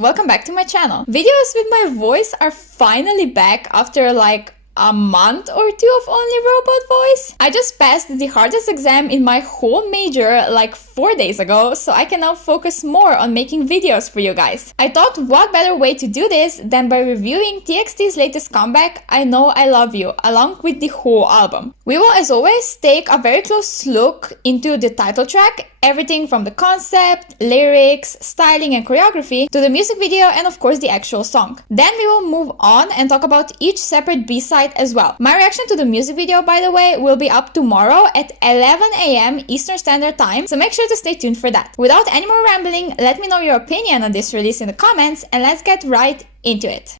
welcome back to my channel. Videos with my voice are finally back after like a month or two of only robot voice. I just passed the hardest exam in my whole major like 4 days ago, so I can now focus more on making videos for you guys. I thought what better way to do this than by reviewing TXT's latest comeback, I Know I Love You, along with the whole album. We will as always take a very close look into the title track, everything from the concept, lyrics, styling and choreography to the music video and of course the actual song. Then we will move on and talk about each separate B-side as well. My reaction to the music video, by the way, will be up tomorrow at 11 AM Eastern Standard Time, so make sure to stay tuned for that. Without any more rambling, let me know your opinion on this release in the comments and let's get right into it.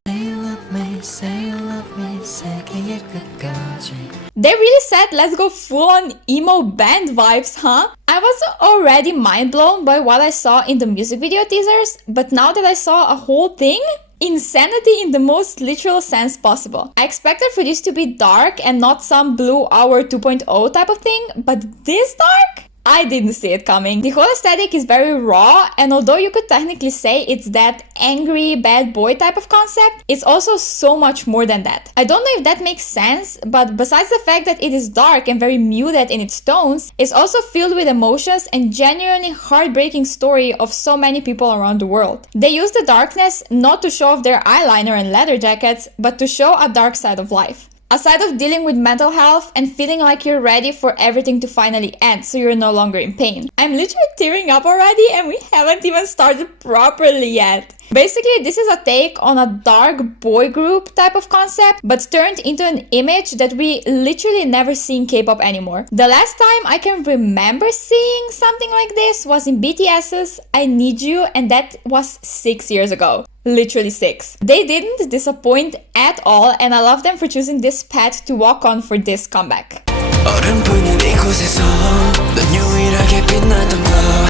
They really said let's go full on emo band vibes, huh? I was already mind blown by what I saw in the music video teasers, but now that I saw a whole thing, insanity in the most literal sense possible. I expected for this to be dark and not some Blue Hour 2.0 type of thing, but this dark? I didn't see it coming. The whole aesthetic is very raw, and although you could technically say it's that angry bad boy type of concept, it's also so much more than that. I don't know if that makes sense, but besides the fact that it is dark and very muted in its tones, it's also filled with emotions and genuinely heartbreaking story of so many people around the world. They use the darkness not to show off their eyeliner and leather jackets, but to show a dark side of life. A side of dealing with mental health and feeling like you're ready for everything to finally end so you're no longer in pain. I'm literally tearing up already and we haven't even started properly yet. Basically, this is a take on a dark boy group type of concept, but turned into an image that we literally never see in K-pop anymore. The last time I can remember seeing something like this was in BTS's I Need You, and that was 6 years ago. Literally 6. They didn't disappoint at all, and I love them for choosing this path to walk on for this comeback.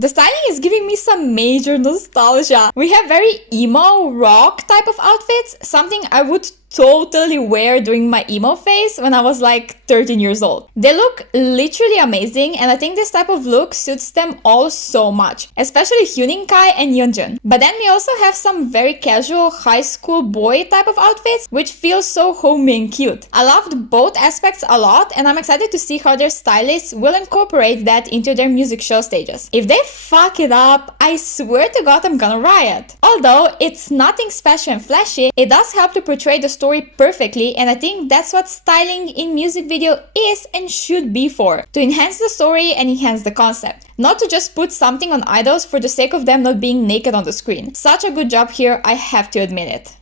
The styling is giving me some major nostalgia. We have very emo rock type of outfits, something I would totally wear during my emo phase when I was like 13 years old. They look literally amazing, and I think this type of look suits them all so much, especially Hyunin Kai and Yeonjun. But then we also have some very casual high school boy type of outfits, which feel so homey and cute. I loved both aspects a lot, and I'm excited to see how their stylists will incorporate that into their music show stages. If they fuck it up, I swear to God I'm gonna riot. Although it's nothing special and flashy, it does help to portray the story perfectly, and I think that's what styling in music video is and should be for. To enhance the story and enhance the concept. Not to just put something on idols for the sake of them not being naked on the screen. Such a good job here, I have to admit it.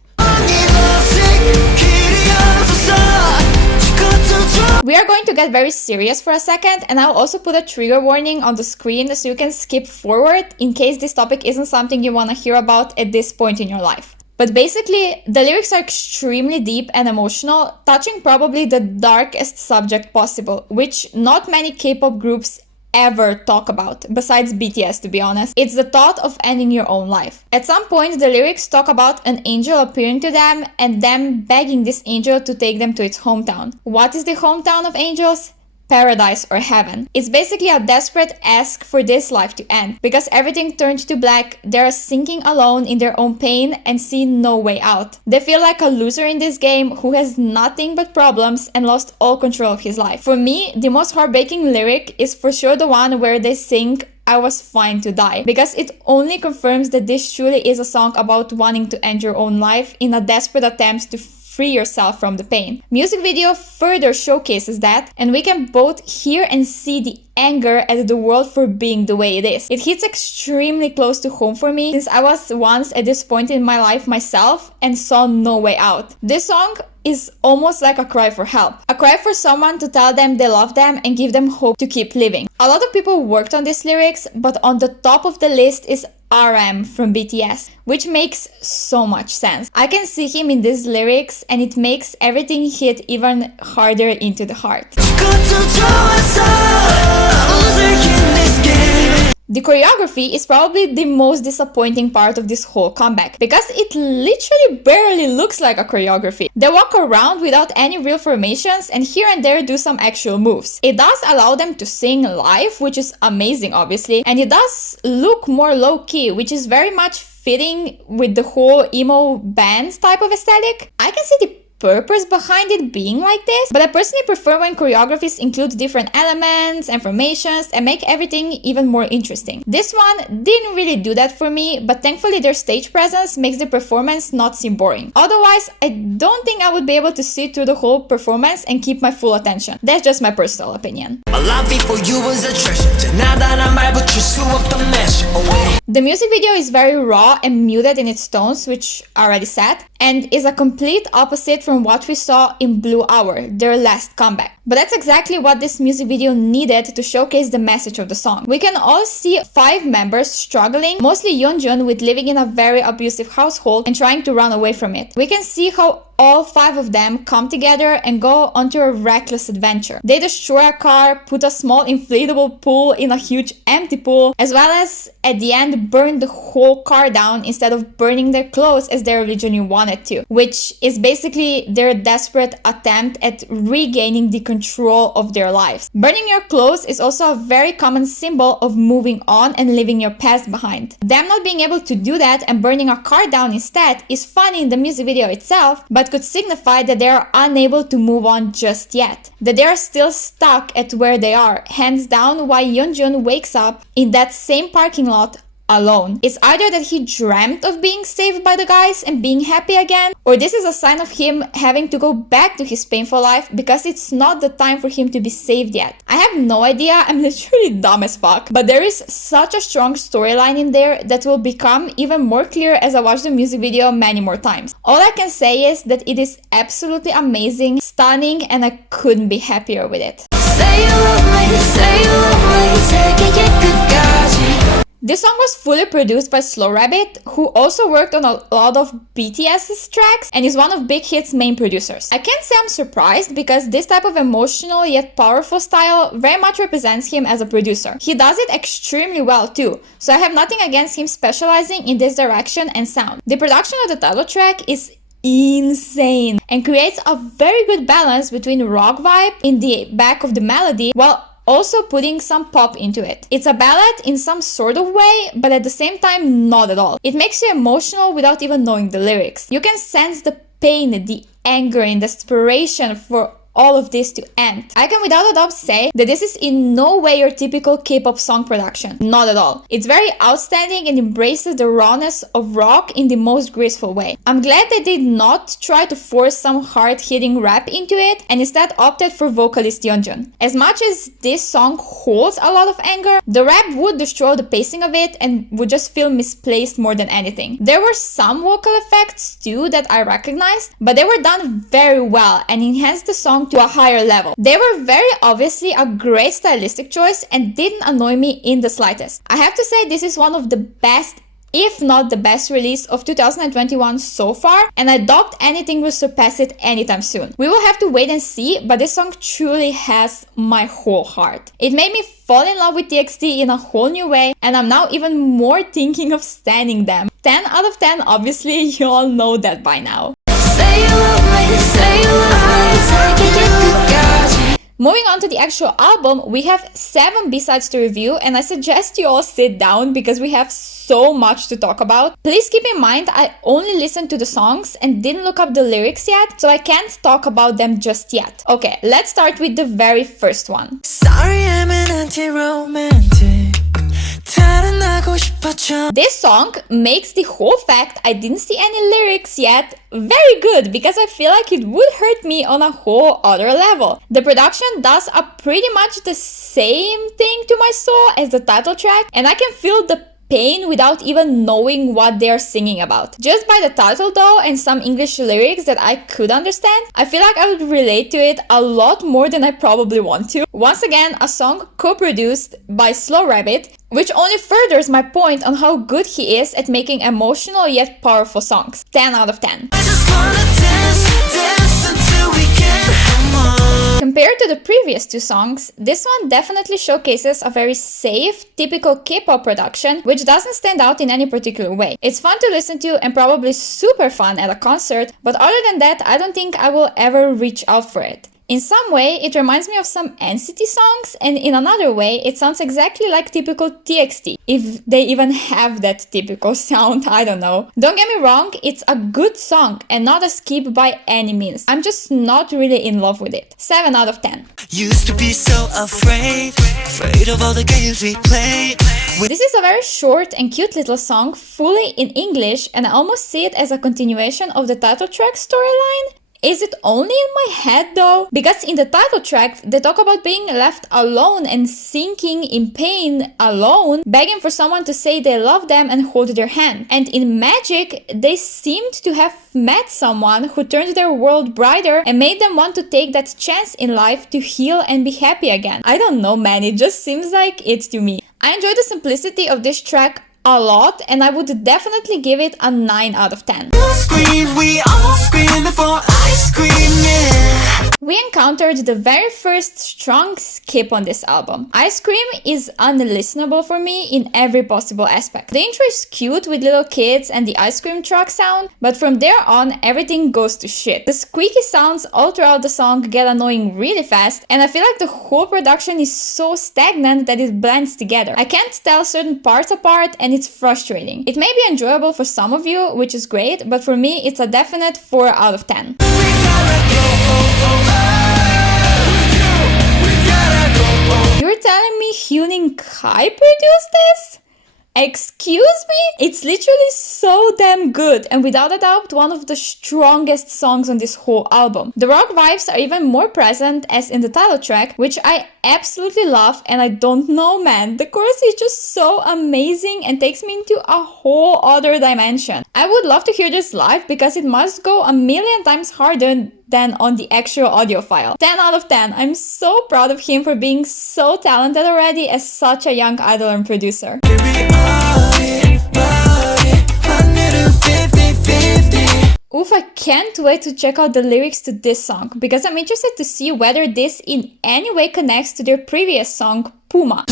We are going to get very serious for a second, and I'll also put a trigger warning on the screen so you can skip forward in case this topic isn't something you want to hear about at this point in your life. But basically, the lyrics are extremely deep and emotional, touching probably the darkest subject possible, which not many K-pop groups ever talk about, besides BTS to be honest. It's the thought of ending your own life. At some point, the lyrics talk about an angel appearing to them and them begging this angel to take them to its hometown. What is the hometown of angels? Paradise or heaven. It's basically a desperate ask for this life to end. Because everything turned to black, they're sinking alone in their own pain and see no way out. They feel like a loser in this game who has nothing but problems and lost all control of his life. For me, the most heartbreaking lyric is for sure the one where they sing I was fine to die, because it only confirms that this truly is a song about wanting to end your own life in a desperate attempt to free yourself from the pain. Music video further showcases that, and we can both hear and see the anger at the world for being the way it is. It hits extremely close to home for me, since I was once at this point in my life myself and saw no way out. This song is almost like a cry for help. A cry for someone to tell them they love them and give them hope to keep living. A lot of people worked on these lyrics, but on the top of the list is RM from BTS, which makes so much sense. I can see him in these lyrics and it makes everything hit even harder into the heart. The choreography is probably the most disappointing part of this whole comeback, because it literally barely looks like a choreography. They walk around without any real formations and here and there do some actual moves. It does allow them to sing live, which is amazing obviously, and it does look more low-key, which is very much fitting with the whole emo band type of aesthetic. I can see the purpose behind it being like this, but I personally prefer when choreographies include different elements and formations and make everything even more interesting. This one didn't really do that for me, but thankfully their stage presence makes the performance not seem boring. Otherwise, I don't think I would be able to sit through the whole performance and keep my full attention. That's just my personal opinion. The music video is very raw and muted in its tones, which I already said, and is a complete opposite from what we saw in Blue Hour, their last comeback. But that's exactly what this music video needed to showcase the message of the song. We can all see 5 members struggling, mostly Yeonjun, with living in a very abusive household and trying to run away from it. We can see how all 5 of them come together and go onto a reckless adventure. They destroy a car, put a small inflatable pool in a huge empty pool, as well as at the end burn the whole car down instead of burning their clothes as they originally wanted to, which is basically their desperate attempt at regaining the control of their lives. Burning your clothes is also a very common symbol of moving on and leaving your past behind. Them not being able to do that and burning a car down instead is funny in the music video itself, but could signify that they are unable to move on just yet, that they are still stuck at where they are, hands down why Yeonjun wakes up in that same parking lot alone. It's either that he dreamt of being saved by the guys and being happy again, or this is a sign of him having to go back to his painful life because it's not the time for him to be saved yet. I have no idea, I'm literally dumb as fuck, but there is such a strong storyline in there that will become even more clear as I watch the music video many more times. All I can say is that it is absolutely amazing, stunning, and I couldn't be happier with it. This song was fully produced by Slow Rabbit, who also worked on a lot of BTS's tracks and is one of Big Hit's main producers. I can't say I'm surprised because this type of emotional yet powerful style very much represents him as a producer. He does it extremely well too, so I have nothing against him specializing in this direction and sound. The production of the title track is insane and creates a very good balance between rock vibe in the back of the melody while also putting some pop into it. It's a ballad in some sort of way, but at the same time not at all. It makes you emotional without even knowing the lyrics. You can sense the pain, the anger, and desperation for all of this to end. I can without a doubt say that this is in no way your typical K-pop song production. Not at all. It's very outstanding and embraces the rawness of rock in the most graceful way. I'm glad they did not try to force some hard-hitting rap into it and instead opted for vocalist Yeonjun. As much as this song holds a lot of anger, the rap would destroy the pacing of it and would just feel misplaced more than anything. There were some vocal effects too that I recognized, but they were done very well and enhanced the song to a higher level. They were very obviously a great stylistic choice and didn't annoy me in the slightest. I have to say this is one of the best, if not the best release of 2021 so far, and I doubt anything will surpass it anytime soon. We will have to wait and see, but this song truly has my whole heart. It made me fall in love with TXT in a whole new way, and I'm now even more thinking of standing them. 10 out of 10, obviously, you all know that by now. Moving on to the actual album, we have 7 B-sides to review, and I suggest you all sit down because we have so much to talk about. Please keep in mind I only listened to the songs and didn't look up the lyrics yet, so I can't talk about them just yet. Okay, let's start with the very first one. Sorry, I'm an anti-romantic. This song makes the whole fact I didn't see any lyrics yet very good because I feel like it would hurt me on a whole other level. The production does a pretty much the same thing to my soul as the title track, and I can feel the pain without even knowing what they're singing about. Just by the title though and some English lyrics that I could understand, I feel like I would relate to it a lot more than I probably want to. Once again, a song co-produced by Slow Rabbit, which only furthers my point on how good he is at making emotional yet powerful songs. 10 out of 10. Compared to the previous 2 songs, this one definitely showcases a very safe, typical K-pop production, which doesn't stand out in any particular way. It's fun to listen to and probably super fun at a concert, but other than that, I don't think I will ever reach out for it. In some way, it reminds me of some NCT songs, and in another way, it sounds exactly like typical TXT. If they even have that typical sound, I don't know. Don't get me wrong, it's a good song and not a skip by any means. I'm just not really in love with it. 7 out of 10. Used to be so afraid of all the games we played. This is a very short and cute little song, fully in English, and I almost see it as a continuation of the title track storyline. Is it only in my head though? Because in the title track, they talk about being left alone and sinking in pain alone, begging for someone to say they love them and hold their hand. And in Magic, they seemed to have met someone who turned their world brighter and made them want to take that chance in life to heal and be happy again. I don't know, man, it just seems like it to me. I enjoy the simplicity of this track a lot, and I would definitely give it a 9 out of 10. We all scream before I scream, yeah. We encountered the very first strong skip on this album. Ice Cream is unlistenable for me in every possible aspect. The intro is cute with little kids and the ice cream truck sound, but from there on everything goes to shit. The squeaky sounds all throughout the song get annoying really fast, and I feel like the whole production is so stagnant that it blends together. I can't tell certain parts apart and it's frustrating. It may be enjoyable for some of you, which is great, but for me it's a definite 4 out of 10. You're telling me Hyunin Kai produced this? Excuse me? It's literally so damn good, and without a doubt one of the strongest songs on this whole album. The rock vibes are even more present as in the title track, which I absolutely love, and I don't know, man, the chorus is just so amazing and takes me into a whole other dimension. I would love to hear this live because it must go a million times harder than on the actual audio file. 10 out of 10. I'm so proud of him for being so talented already as such a young idol and producer. Oof, I can't wait to check out the lyrics to this song because I'm interested to see whether this in any way connects to their previous song, Puma,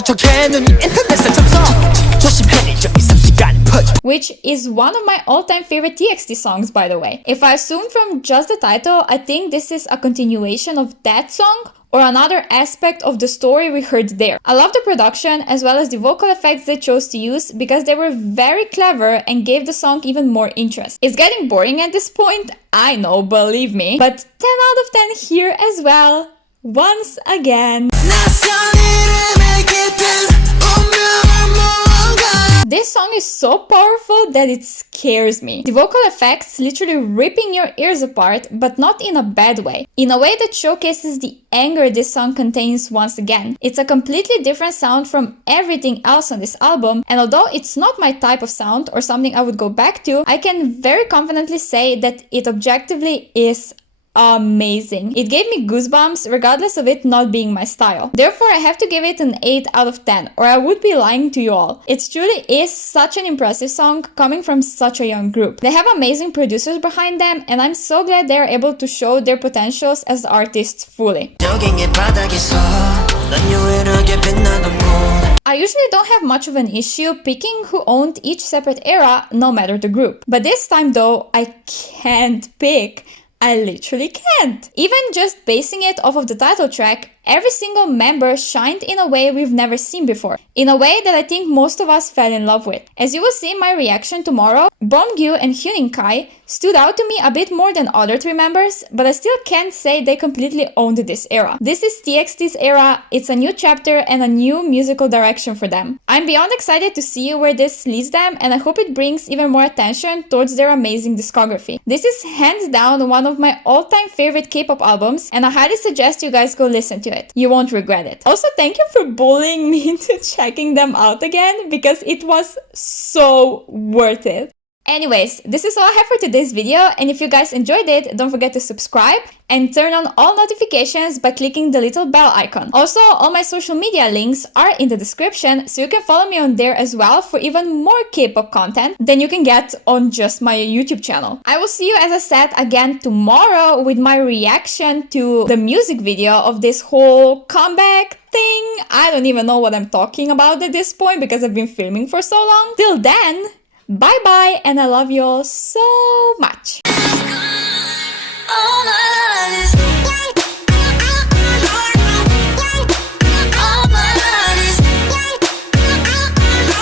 which is one of my all-time favorite TXT songs, by the way. If I assume from just the title, I think this is a continuation of that song or another aspect of the story we heard there. I love the production as well as the vocal effects they chose to use because they were very clever and gave the song even more interest. It's getting boring at this point, I know, believe me, but 10 out of 10 here as well, once again. This song is so powerful that it scares me. The vocal effects literally ripping your ears apart, but not in a bad way. In a way that showcases the anger this song contains once again. It's a completely different sound from everything else on this album, and although it's not my type of sound or something I would go back to, I can very confidently say that it objectively is amazing. It gave me goosebumps regardless of it not being my style. Therefore, I have to give it an 8 out of 10, or I would be lying to you all. It truly is such an impressive song coming from such a young group. They have amazing producers behind them, and I'm so glad they are able to show their potentials as artists fully. I usually don't have much of an issue picking who owned each separate era, no matter the group. But this time though, I can't pick. I literally can't. Even just basing it off of the title track, every single member shined in a way we've never seen before. In a way that I think most of us fell in love with. As you will see in my reaction tomorrow, Beomgyu and Hyunin Kai stood out to me a bit more than other 3 members, but I still can't say they completely owned this era. This is TXT's era, it's a new chapter and a new musical direction for them. I'm beyond excited to see where this leads them, and I hope it brings even more attention towards their amazing discography. This is hands down one of my all-time favorite K-pop albums, and I highly suggest you guys go listen to it. You won't regret it. Also, thank you for bullying me into checking them out again, because it was so worth it. Anyways, this is all I have for today's video, and if you guys enjoyed it, don't forget to subscribe and turn on all notifications by clicking the little bell icon. Also, all my social media links are in the description, so you can follow me on there as well for even more K-pop content than you can get on just my YouTube channel. I will see you, as I said, again tomorrow with my reaction to the music video of this whole comeback thing. I don't even know what I'm talking about at this point because I've been filming for so long. Till then, bye bye, and I love you all so much.